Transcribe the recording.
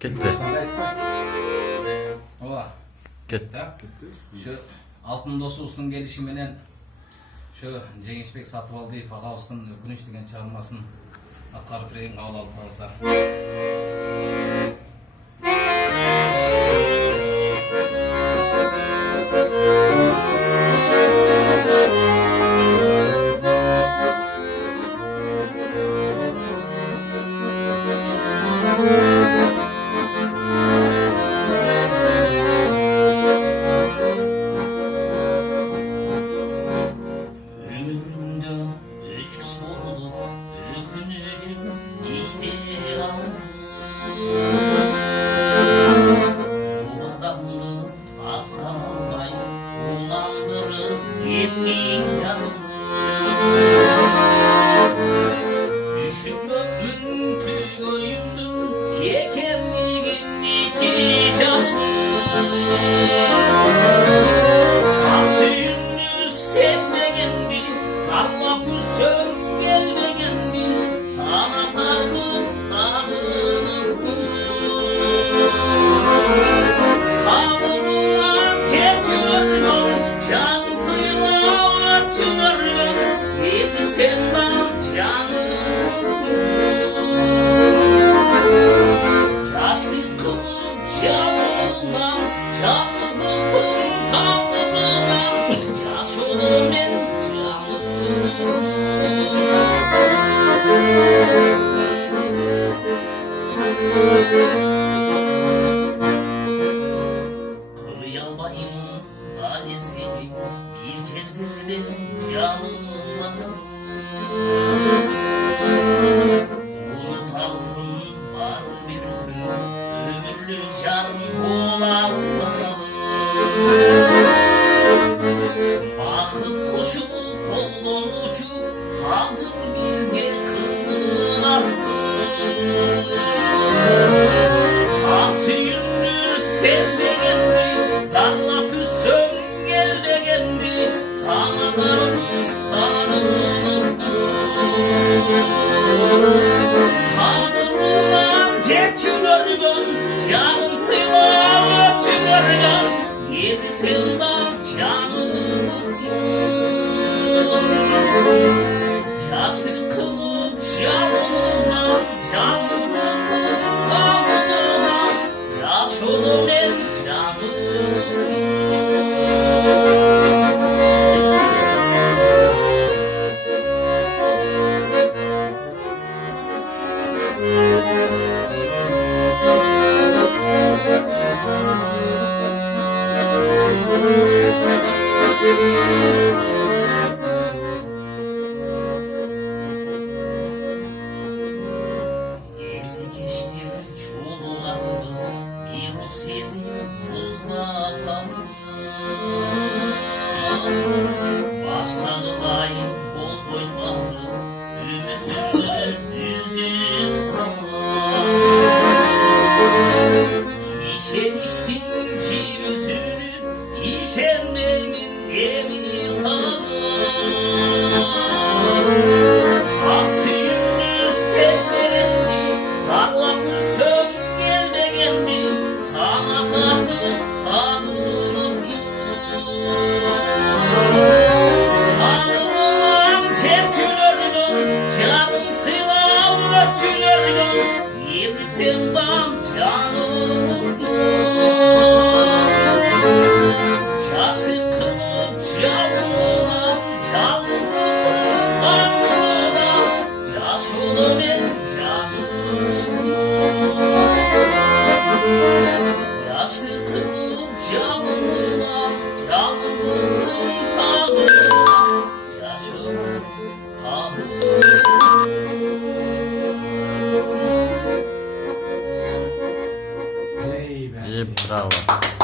Ketdi. Ova. Ketdi. Şu altın dostu'nun gelişiminin şu Cengiz Satıvaldiyev ağabeyimizin Güneş degan çalmasını atkarıp reyin kabul alıp kalırlar. Kıялбайымın adesini bir kezderde canımladım. Unutalsın var bir gün ömürlü can olanlarım. Bakıp kuşu koldan uçup kaldır bizge kıldı astı. Asıyımdır sevmegendi, zarlap üssün gelmegendi, sana dardım sarılırdı. Kadırılan çekçülörgün, canın sılağı çülörgün, yedi sendan canını yaşlı kılıp canından canlılıkın kanına yaşadı ben Erdi geçtir çolularımız bir o sezim uzlap kaldı. Başlangıday bol boyları ümitini yüzüp sallar. İşen içtin çiğ üzülüp işenmemin evi sallar. Aksiyümlü sevmegendi, zarlap üssün gelmegendi, sana tartıp sarılırdı. Kanılan çekçülörgün, canın sılağı ötçülörgün, yedi sendan canını yaşlı kılıp canına canlılıkın kanına yaşadı ben canım. Yaşlı kılıp canına canlılıkın kanına yaşadı Bravo.